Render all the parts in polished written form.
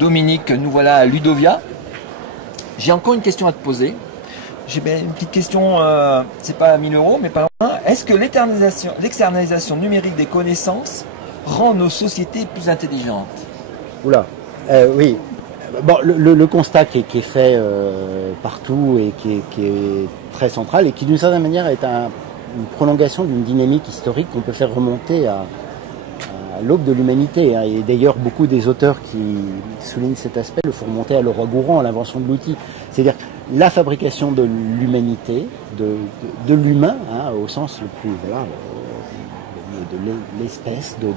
Dominique, nous voilà à Ludovia. J'ai encore une question à te poser. J'ai une petite question, c'est pas 1000 €, mais pas loin. Est-ce que l'externalisation numérique des connaissances rend nos sociétés plus intelligentes? Oula, oui. Bon, le constat qui est fait partout et qui est très central et qui d'une certaine manière est une prolongation d'une dynamique historique qu'on peut faire remonter à l'aube de l'humanité. Hein. Et d'ailleurs, beaucoup des auteurs qui soulignent cet aspect le font remonter à Leroy-Gourhan, à l'invention de l'outil. C'est-à-dire la fabrication de l'humanité, de l'humain, hein, au sens le plus, voilà, de l'espèce, de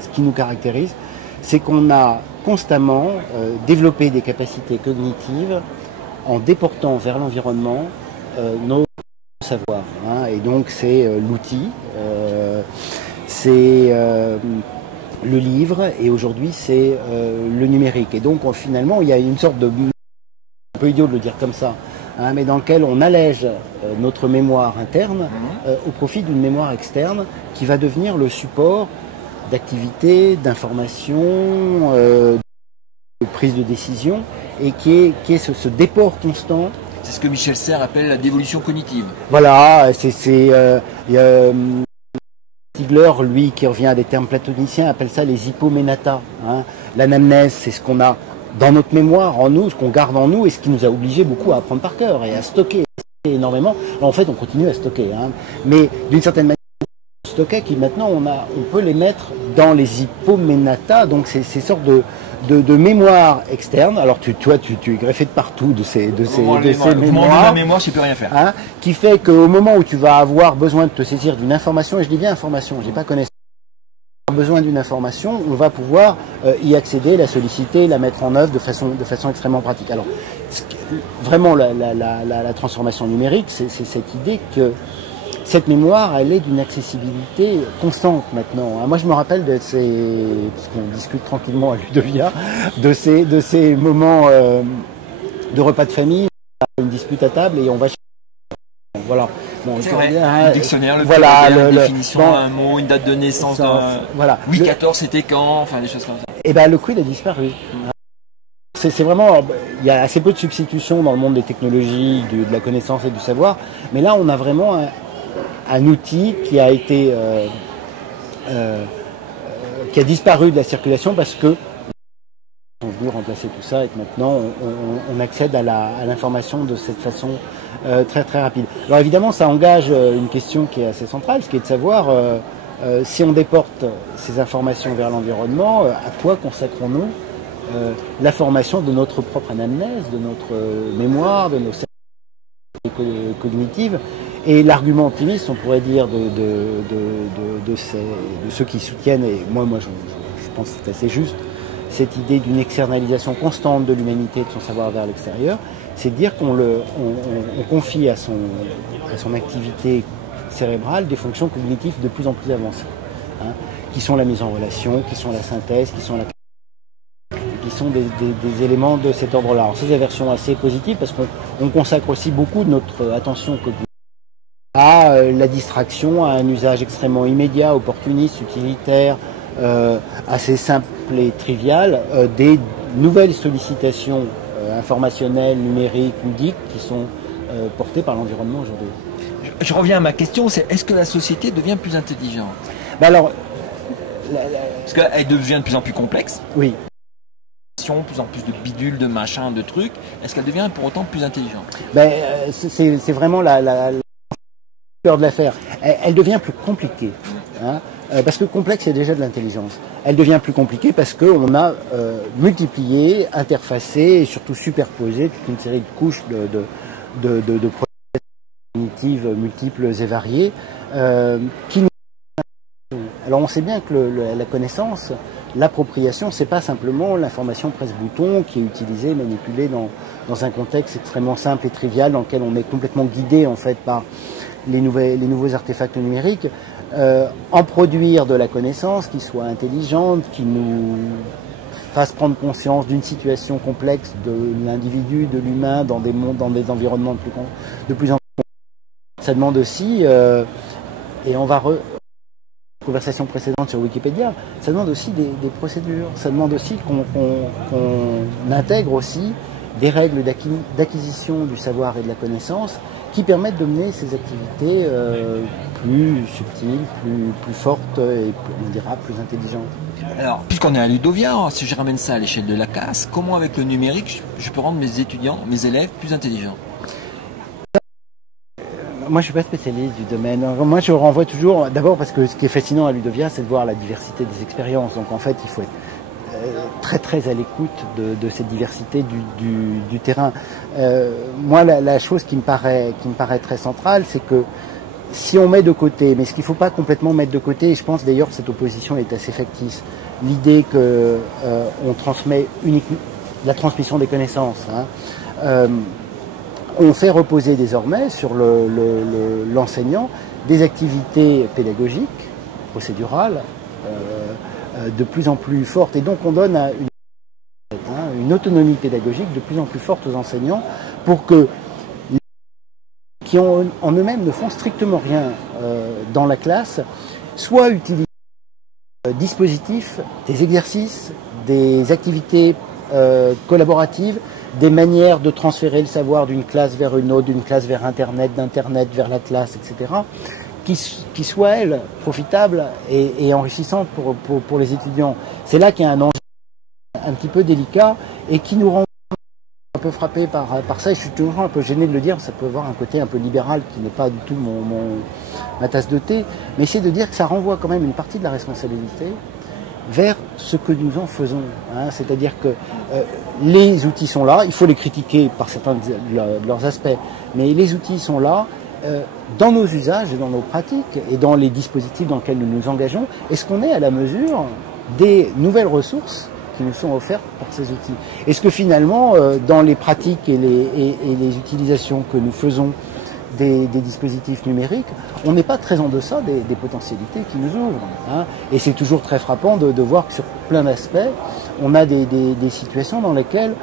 ce qui nous caractérise, c'est qu'on a constamment développé des capacités cognitives en déportant vers l'environnement nos savoirs. Hein. Et donc c'est l'outil, c'est le livre, et aujourd'hui c'est le numérique. Et donc finalement il y a une sorte de... un peu idiot de le dire comme ça, hein, mais dans lequel on allège notre mémoire interne au profit d'une mémoire externe qui va devenir le support d'activité, d'information, de prise de décision, et qui est ce déport constant. C'est ce que Michel Serres appelle la dévolution cognitive. Voilà, Stigler, lui, qui revient à des termes platoniciens, appelle ça les hypoménata. Hein. L'anamnèse, c'est ce qu'on a dans notre mémoire, en nous, ce qu'on garde en nous, et ce qui nous a obligé beaucoup à apprendre par cœur et à stocker énormément. Alors, en fait, on continue à stocker, hein. Mais d'une certaine manière, stocker qui maintenant on peut les mettre dans les hypoménata, donc ces sortes de mémoire externe. Alors tu es greffé de partout de ces mémoires. Ma mémoire, je ne peux rien faire. Hein, qui fait qu'au moment où tu vas avoir besoin de te saisir d'une information, et je dis bien information, j'ai pas connaissance, besoin d'une information, on va pouvoir y accéder, la solliciter, la mettre en œuvre de façon extrêmement pratique. Alors vraiment la transformation numérique, c'est cette idée que cette mémoire, elle est d'une accessibilité constante maintenant. Moi, je me rappelle de ces, puisqu'on discute tranquillement à Ludovia, de ces moments de repas de famille, une dispute à table et on va. Voilà. Bon, c'est vrai. Un dictionnaire, le voilà, une définition, un mot, une date de naissance. Voilà. Louis XIV, c'était quand, enfin des choses comme ça. Et ben le quid a disparu. C'est vraiment, il y a assez peu de substitutions dans le monde des technologies, de la connaissance et du savoir, mais là on a vraiment un outil qui a été qui a disparu de la circulation parce que on veut remplacer tout ça et que maintenant on accède à l'information de cette façon très très rapide. Alors évidemment ça engage une question qui est assez centrale, ce qui est de savoir si on déporte ces informations vers l'environnement, à quoi consacrons-nous la formation de notre propre anamnèse, de notre mémoire, de nos capacités cognitives. Et l'argument optimiste, on pourrait dire, de ceux qui soutiennent, et moi je pense que c'est assez juste, cette idée d'une externalisation constante de l'humanité et de son savoir vers l'extérieur, c'est de dire qu'on confie à son activité cérébrale des fonctions cognitives de plus en plus avancées, hein, qui sont la mise en relation, qui sont la synthèse, qui sont des éléments de cet ordre-là. Alors c'est des versions assez positives parce qu'on consacre aussi beaucoup de notre attention cognitive à la distraction, à un usage extrêmement immédiat, opportuniste, utilitaire, assez simple et trivial, des nouvelles sollicitations informationnelles, numériques, ludiques qui sont portées par l'environnement aujourd'hui. Je reviens à ma question, c'est est-ce que la société devient plus intelligente? Ben alors, parce qu'elle devient de plus en plus complexe. Oui. Plus en plus de bidules, de machins, de trucs. Est-ce qu'elle devient pour autant plus intelligente? Ben, c'est vraiment la peur de l'affaire. Elle devient plus compliquée. Hein, parce que complexe, c'est déjà de l'intelligence. Elle devient plus compliquée parce qu'on a multiplié, interfacé et surtout superposé toute une série de couches de processus cognitifs multiples et variés qui nous... Alors on sait bien que la connaissance, l'appropriation, c'est pas simplement l'information presse-bouton qui est utilisée, manipulée dans un contexte extrêmement simple et trivial dans lequel on est complètement guidé en fait par les nouveaux artefacts numériques. En produire de la connaissance qui soit intelligente, qui nous fasse prendre conscience d'une situation complexe de l'individu, de l'humain dans des mondes, dans des environnements de plus en plus. Ça demande aussi, et on va conversation précédente sur Wikipédia, ça demande aussi des procédures, ça demande aussi qu'on intègre aussi des règles d'acquisition du savoir et de la connaissance qui permettent de mener ces activités plus subtiles, plus fortes et on dira plus intelligentes. Alors, puisqu'on est à Ludovia, si je ramène ça à l'échelle de la classe, comment avec le numérique je peux rendre mes étudiants, mes élèves plus intelligents? Moi, je suis pas spécialiste du domaine. Moi, je renvoie toujours, d'abord parce que ce qui est fascinant à Ludovia, c'est de voir la diversité des expériences. Donc, en fait, il faut être très, très à l'écoute de cette diversité du terrain. Moi, la chose qui me paraît très centrale, c'est que si on met de côté, mais ce qu'il ne faut pas complètement mettre de côté, et je pense d'ailleurs que cette opposition est assez factice, l'idée que on transmet uniquement la transmission des connaissances, on fait reposer désormais sur l'enseignant des activités pédagogiques, procédurales, de plus en plus fortes. Et donc on donne une autonomie pédagogique de plus en plus forte aux enseignants pour que qui en eux-mêmes ne font strictement rien dans la classe, soit utilisent des dispositifs, des exercices, des activités collaboratives, des manières de transférer le savoir d'une classe vers une autre, d'une classe vers Internet, d'Internet vers la classe, etc., qui soient, elles, profitables et enrichissantes pour les étudiants. C'est là qu'il y a un enjeu un petit peu délicat et qui nous rend un peu frappé par ça, et je suis toujours un peu gêné de le dire, ça peut avoir un côté un peu libéral qui n'est pas du tout ma tasse de thé, mais c'est de dire que ça renvoie quand même une partie de la responsabilité vers ce que nous en faisons. C'est-à-dire que les outils sont là, il faut les critiquer par certains de leurs aspects, mais les outils sont là dans nos usages et dans nos pratiques et dans les dispositifs dans lesquels nous nous engageons. Est-ce qu'on est à la mesure des nouvelles ressources qui nous sont offertes par ces outils? Est-ce que finalement, dans les pratiques et les utilisations que nous faisons des dispositifs numériques, on n'est pas très en deçà des potentialités qui nous ouvrent. Et c'est toujours très frappant de voir que sur plein d'aspects, on a des situations dans lesquelles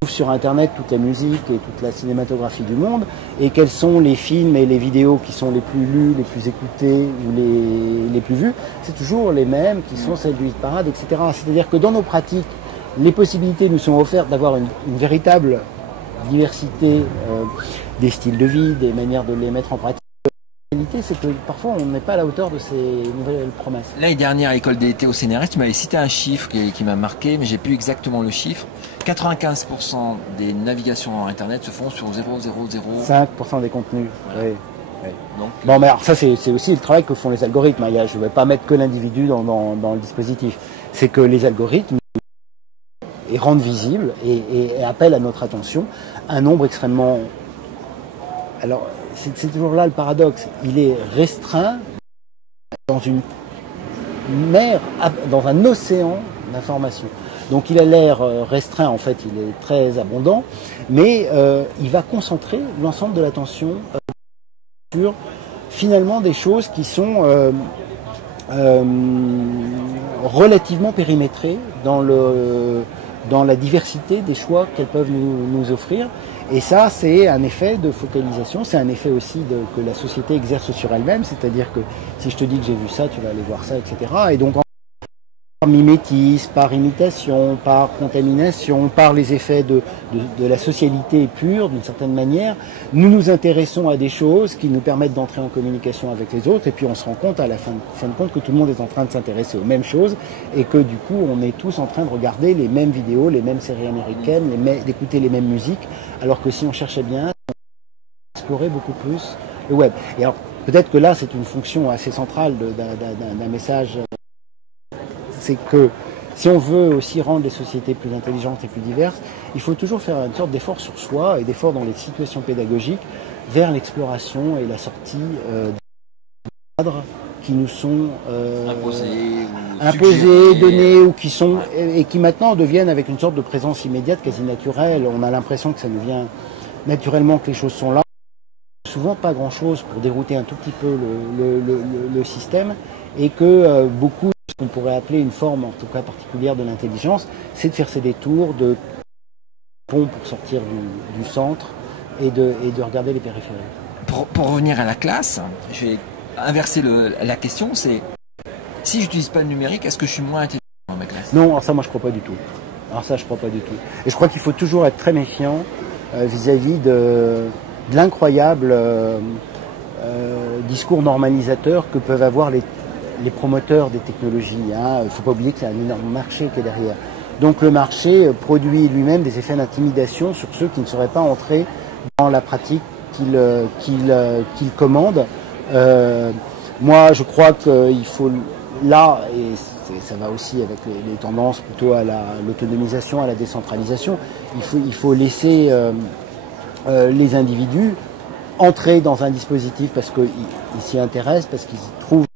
on trouve sur Internet toute la musique et toute la cinématographie du monde, et quels sont les films et les vidéos qui sont les plus lus, les plus écoutés ou les plus vus. C'est toujours les mêmes qui sont celles du hit parade, etc. C'est-à-dire que dans nos pratiques, les possibilités nous sont offertes d'avoir une véritable diversité des styles de vie, des manières de les mettre en pratique. La réalité, c'est que parfois on n'est pas à la hauteur de ces nouvelles promesses. L'année dernière à l'école d'été au CNRS, tu m'avais cité un chiffre qui m'a marqué, mais j'ai plus exactement le chiffre. 95% des navigations en Internet se font sur 5% des contenus. Voilà. Oui. Donc, bon, mais alors ça c'est aussi le travail que font les algorithmes. Je ne vais pas mettre que l'individu dans le dispositif. C'est que les algorithmes rendent visible et appellent à notre attention un nombre extrêmement... Alors, c'est toujours là le paradoxe. Il est restreint dans une mer, dans un océan d'informations. Donc il a l'air restreint, en fait, il est très abondant, mais il va concentrer l'ensemble de l'attention sur finalement des choses qui sont relativement périmétrées dans la diversité des choix qu'elles peuvent nous offrir. Et ça, c'est un effet de focalisation, c'est un effet aussi que la société exerce sur elle-même, c'est-à-dire que si je te dis que j'ai vu ça, tu vas aller voir ça, etc. Et donc, par mimétisme, par imitation, par contamination, par les effets de la socialité pure, d'une certaine manière, nous nous intéressons à des choses qui nous permettent d'entrer en communication avec les autres, et puis on se rend compte à la fin de compte que tout le monde est en train de s'intéresser aux mêmes choses, et que du coup on est tous en train de regarder les mêmes vidéos, les mêmes séries américaines, d'écouter les mêmes musiques, alors que si on cherchait bien, on explorait beaucoup plus le web. Et alors peut-être que là c'est une fonction assez centrale d'un message. C'est que si on veut aussi rendre les sociétés plus intelligentes et plus diverses, il faut toujours faire une sorte d'effort sur soi et d'effort dans les situations pédagogiques vers l'exploration et la sortie des cadres qui nous sont imposés, donnés, ou qui sont et qui maintenant deviennent avec une sorte de présence immédiate, quasi naturelle. On a l'impression que ça nous vient naturellement, que les choses sont là. Souvent pas grand-chose pour dérouter un tout petit peu le système, et que beaucoup qu'on pourrait appeler une forme, en tout cas particulière, de l'intelligence, c'est de faire ces détours de pont pour sortir du centre et de regarder les périphéries. Pour revenir à la classe, je vais inverser la question, c'est si j'utilise pas le numérique, est-ce que je suis moins intelligent dans ma classe? Non, alors ça, moi, je crois pas du tout. Alors ça, je crois pas du tout. Et je crois qu'il faut toujours être très méfiant vis-à-vis de l'incroyable discours normalisateur que peuvent avoir les promoteurs des technologies. Il ne faut pas oublier qu'il y a un énorme marché qui est derrière. Donc le marché produit lui-même des effets d'intimidation sur ceux qui ne seraient pas entrés dans la pratique qu'il commande. Moi, je crois qu'il faut là, et ça va aussi avec les tendances plutôt à l'autonomisation, à la décentralisation, il faut laisser les individus entrer dans un dispositif parce qu'ils s'y intéressent, parce qu'ils y trouvent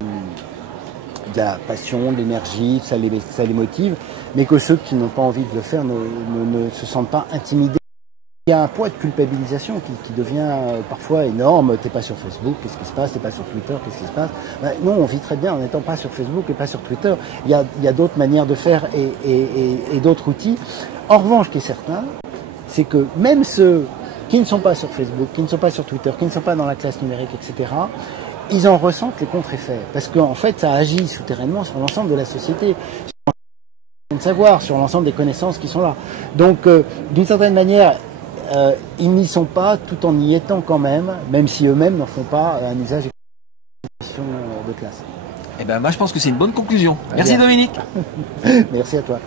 de la passion, de l'énergie, ça les motive, mais que ceux qui n'ont pas envie de le faire ne se sentent pas intimidés. Il y a un poids de culpabilisation qui devient parfois énorme. T'es pas sur Facebook, qu'est-ce qui se passe? T'es pas sur Twitter, qu'est-ce qui se passe? Ben, non, on vit très bien en n'étant pas sur Facebook et pas sur Twitter. Il y a d'autres manières de faire et d'autres outils. En revanche, ce qui est certain, c'est que même ceux qui ne sont pas sur Facebook, qui ne sont pas sur Twitter, qui ne sont pas dans la classe numérique, etc., ils en ressentent les contre-effets. Parce qu'en fait, ça agit souterrainement sur l'ensemble de la société, sur le savoir, sur l'ensemble des connaissances qui sont là. Donc, d'une certaine manière, ils n'y sont pas tout en y étant quand même si eux-mêmes n'en font pas un usage de classe. Eh ben, moi, je pense que c'est une bonne conclusion. Merci Dominique. Merci à toi.